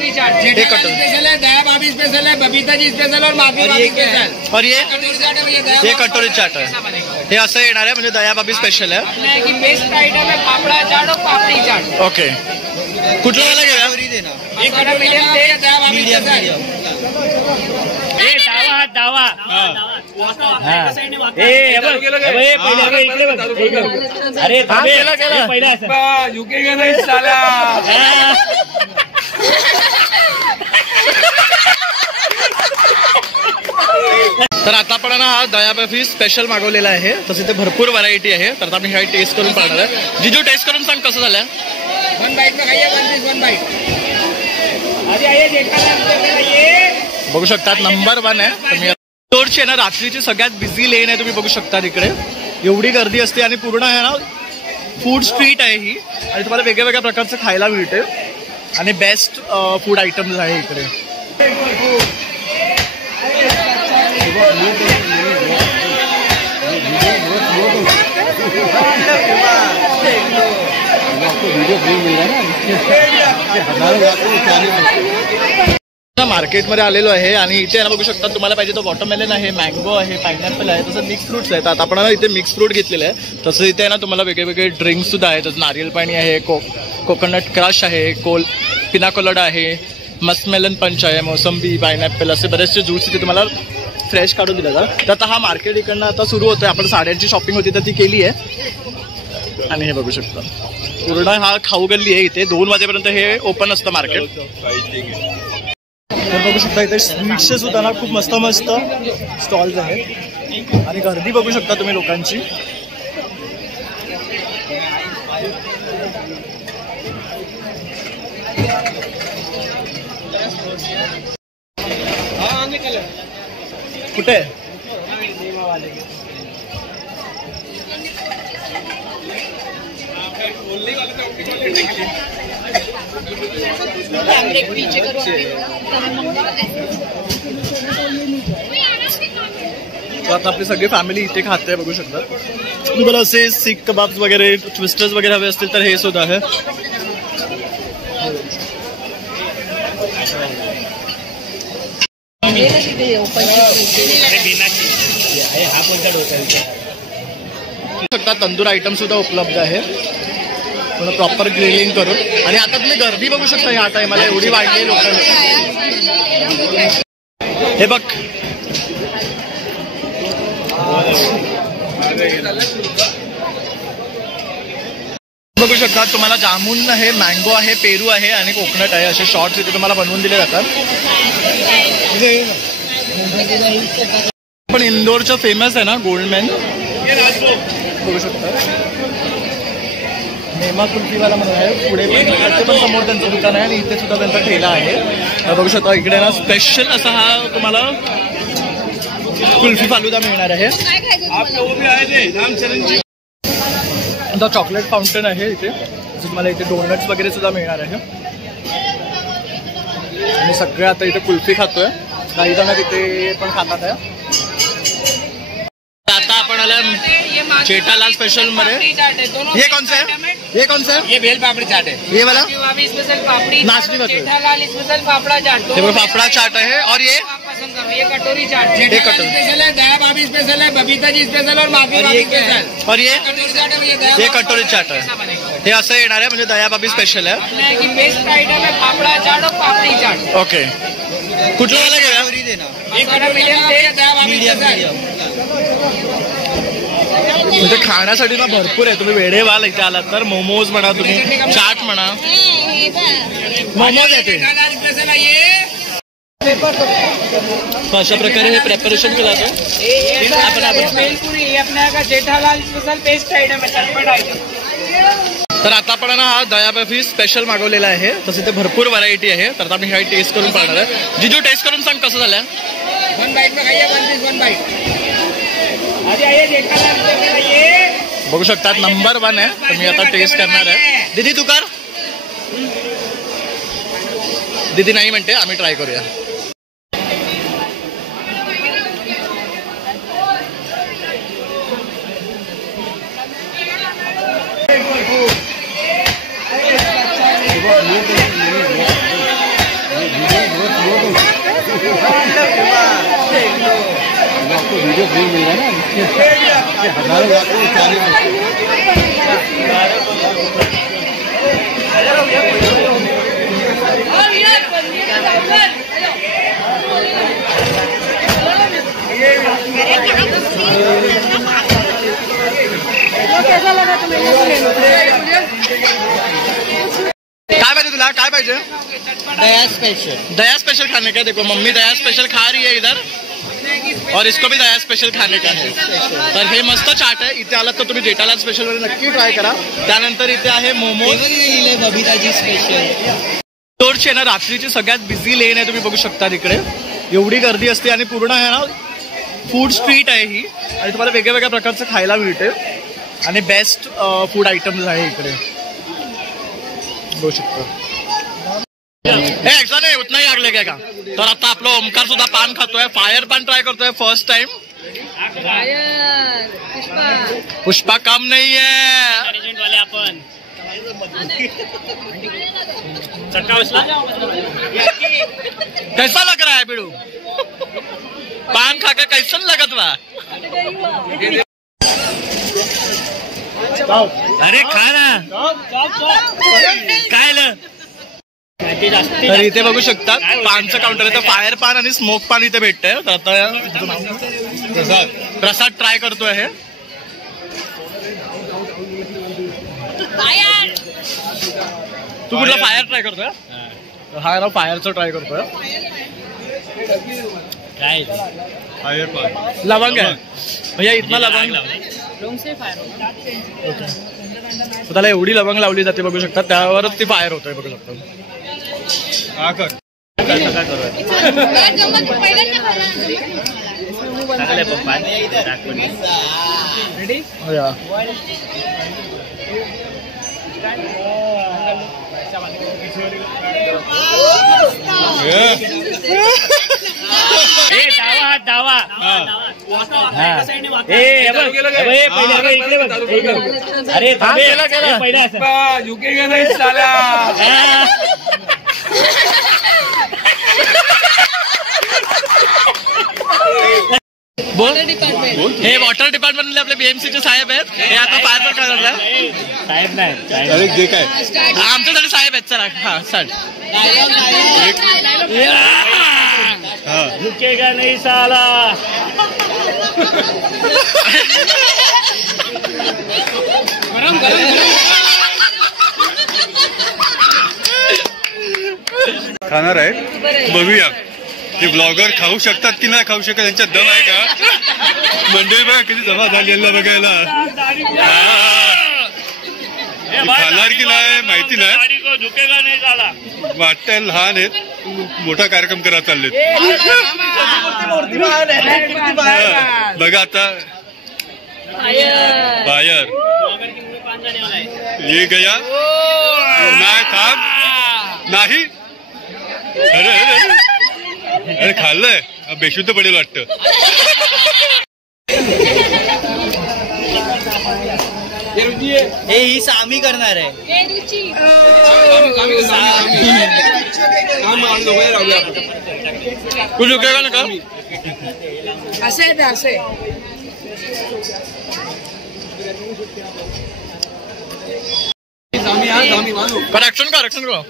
कटोरी चाट, एक कटोरी स्पेशल है, दया भाभी स्पेशल है, बबीता जी स्पेशल और माफी भाभी स्पेशल। और ये कटोरी चाट है, हे असं येणार आहे म्हणजे दया भाभी स्पेशल आहे की बेस्ट आयटम आहे पापड़ा चाट और पापड़ी चाट। ओके, कुठला वाला घ्या? एक कटोरी मीडियम दे, दया भाभी स्पेशल। ए दावा दावा अरे पहिला युके नाही साला। तर आता आपण ना हा दया बर्फी स्पेशल मागवलेला आहे, तसे ते भरपूर व्हरायटी आहे, तर आता मी हा टेस्ट करून पाहणार आहे। जिजू टेस्ट करून सांग कसं झालं। वन बाईट में खाइए, वन पीस वन बाईट। अरे आइए देखा, बघू शकतात नंबर 1 आहे। तुम्ही इंदोरची ना रात्रीची सगळ्यात बिझी लेन आहे, तुम्ही बघू शकता इकडे एवढी गर्दी असते आणि पूर्ण आहे ना फूड स्ट्रीट आहे ही, आणि तुम्हाला वेगळ्या वेगळ्या प्रकारचं खायला मिळते आणि बेस्ट फूड आयटम्स आहे इकडे। मार्केटमध्ये आलेलो आहे आणि इथे ना बघू शकता तुम्हाला पाहिजे तो वॉटरमेलन आहे, मँगो आहे, पायनॅपल आहे, तसं मिक्स फ्रूट्स आहेत। आता आपण इथे मिक्स फ्रूट घेतलेले आहे, तसं इथे ना तुम्हाला वेगळे वेगळे ड्रिंक्स सुद्धा आहेत, जसं नारियल पाणी आहे, कोकोनट क्रश आहे, पिना कोलाडा आहे, मस्कमेलन पंच आहे, मोसंबी, पायनॅपल असे बरेचसे ज्यूस इथे तुम्हाला फ्रेश काढून दिला जातात। तर आता हा मार्केट इकडनं आता सुरू होतोय, आपण साड्यांची शॉपिंग होती तर ती केली आहे आणि हे बघू शकता पूर्ण हा खाऊ गल्ली आहे, इथे 2 वाजेपर्यंत हे ओपन असतं मार्केट। तर बघू शकता इथे स्वीट्सचे सुद्धा ना खूप मस्त मस्त स्टॉल्स आहेत आणि गर्दी बघू शकता तुम्ही लोकांची। कुठे आता आपली सगळी फॅमिली इथे खाते बघू शकता। तुम्हाला असे सीख कबाब्स वगैरे ट्विस्टर्स वगैरे हवे असतील तर हे सुद्धा आहे। तंदूर आयटम सुद्धा उपलब्ध आहे, प्रॉपर ग्रिलिंग करून। आणि आता तुम्ही गर्दी बघू शकता या टायमाला एवढी वाढली लोकांची। हे बघ बघू शकता तुम्हाला जामून आहे, मँगो आहे, पेरू आहे आणि कोकोनट आहे, असे शॉर्ट्स इथे तुम्हाला बनवून दिले जातात। पण इंदोरचं फेमस आहे ना गोल्डमॅन, बघू शकता नेमा कुल्फीवाला म्हणून आहे, पुढे पण समोर त्यांचं दुकान आहे आणि इथे सुद्धा त्यांचा ठेला आहे। बघू शकता इकडे ना स्पेशल असा हा तुम्हाला कुल्फी फालुदा मिळणार आहे। आता चॉकलेट फाउंटन आहे इथे, तुम्हाला इथे डोनट्स वगैरे सुद्धा मिळणार आहे। आणि सगळे आता इथे कुल्फी खातोय, काही जण तिथे पण खातात आहे। आता आपण आला जेठालाल स्पेशल मध्ये, ये कौन सा है? ये कौन सा है? ये भेल पापड़ी चाट है, ये वाला स्पेशल पापड़ी नाचनी जेठालाल स्पेशल फाफड़ा चाट, तो फाफड़ा चाट है। और ये कटोरी चाट, एक कटोरी स्पेशल है, दया भाभी स्पेशल है, बबीता जी स्पेशल और माफी भाभी स्पेशल। और ये कटोरी चाट है, हे असं येणार आहे म्हणजे दया भाभी स्पेशल आहे की बेस्ट आयटम है पापड़ा चाट और पापड़ी चाट। ओके, कुठला वाला घ्या? एक कटोरी मीडियम दे, दया भाभी स्पेशल। म्हणजे खाण्यासाठी ना भरपूर आहे, तुम्ही वेडे व्हाल इथे आलात तर। मोमोज म्हणा तुम्ही, चाट म्हणा, मोमोज येते। अशा प्रकारे हे प्रेपरेशन केलं जातं। आपण जेठालाल स्पेशल बेस्ट आयटम आहे। तर आता आपण ना हा दया बर्फी स्पेशल मागवलेला आहे, तसे ते भरपूर व्हरायटी आहे, तर आता मी हा टेस्ट करून पाहणार आहे। जिजू टेस्ट करून सांग कसं झालं। वन बाईट में खाइए, वन पीस वन बाईट। बघू शकतात नंबर 1 आहे, तर मी आता टेस्ट करणार आहे। दीदी तू कर, दीदी नाही म्हणते, आम्ही ट्राय करूया। वीडियो फ्री मिल रहा है ना, हजारों कैसा लगा तुम्हें? काय पाहिजे तुला, काय पाहिजे? दया स्पेशल, दया स्पेशल खाने का। देखो मम्मी दया स्पेशल खा रही है इधर, और इसको भी दया स्पेशल खाने का है। तर हे मस्त चाट आहे, इथे आलात तर तुम्ही जेठालाल स्पेशल वर नक्की ट्राय करा। त्यानंतर इथे आहे मोमोज, बबिताजी स्पेशल। तोडची ना रात्रीची सगळ्यात बिझी लेन आहे, तुम्ही बघू शकता तिकडे एवढी गर्दी असते आणि पूर्ण आहे ना फूड स्ट्रीट आहे ही, आणि तुम्हाला वेगळ्या वेगळ्या प्रकारचं खायला मिळते आणि बेस्ट फूड आयटम्स आहे इकडे बघू शकता। ऐसा नहीं उतना ही आग लगे का। तर आता आपला ओमकार सुद्धा पान खातोय, फायर पान ट्राय करतोय फर्स्ट टाइम। पुष्पा काम नहीं है वाले आपण कैसा लग रहा है बिड़ू? पान खा के कैसा लगत बा? अरे खा ना काय। तर इथे बघू शकता पानचं काउंटर आहे, तर फायर पान आणि स्मोक पान इथे भेटतंय। तर आता प्रसाद ट्राय करतोय हे। तू कुठला फायर ट्राय करतोय? हा ना फायरचं ट्राय करतोय। फायर पान लवंग आहे भैया, इतना लवंग त्याला एवढी लवंग लावली जाते बघू शकता, त्यावरच ती फायर होतोय बघू शकता। हा कर दावा अरे झुकेगा नहीं साला। हे वॉटर डिपार्टमेंट आपले बीएमसीचे साहेब आहेत, हे आता फायर पण करणार साहेब नाही जे काय आमच्यासाठी साहेब आहेत। चला हा चल झुकेगा नहीं साला। खाणार आहे, बघूया हे ब्लॉगर खाऊ शकतात की नाही खाऊ शकत, त्यांच्यात दम आहे का? मंडळी बघा किती जमा झाली यांना बघायला। खाणार की नाही माहिती नाही, वाटतं लहान आहेत, मोठा कार्यक्रम करा चाललेत। बघा आता फायर ये गया नाही, थांब नाही, अरे खाल्लंय बेशुद्ध पडेल वाटतं। ही सामी करणार आहे। कुछ रुकेगा ना का? असे करेक्शन करो।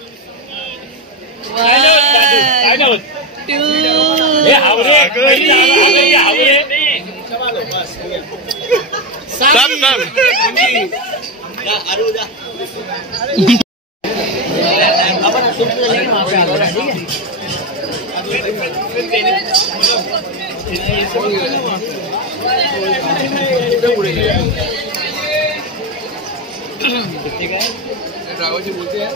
रावजी बोलते हैं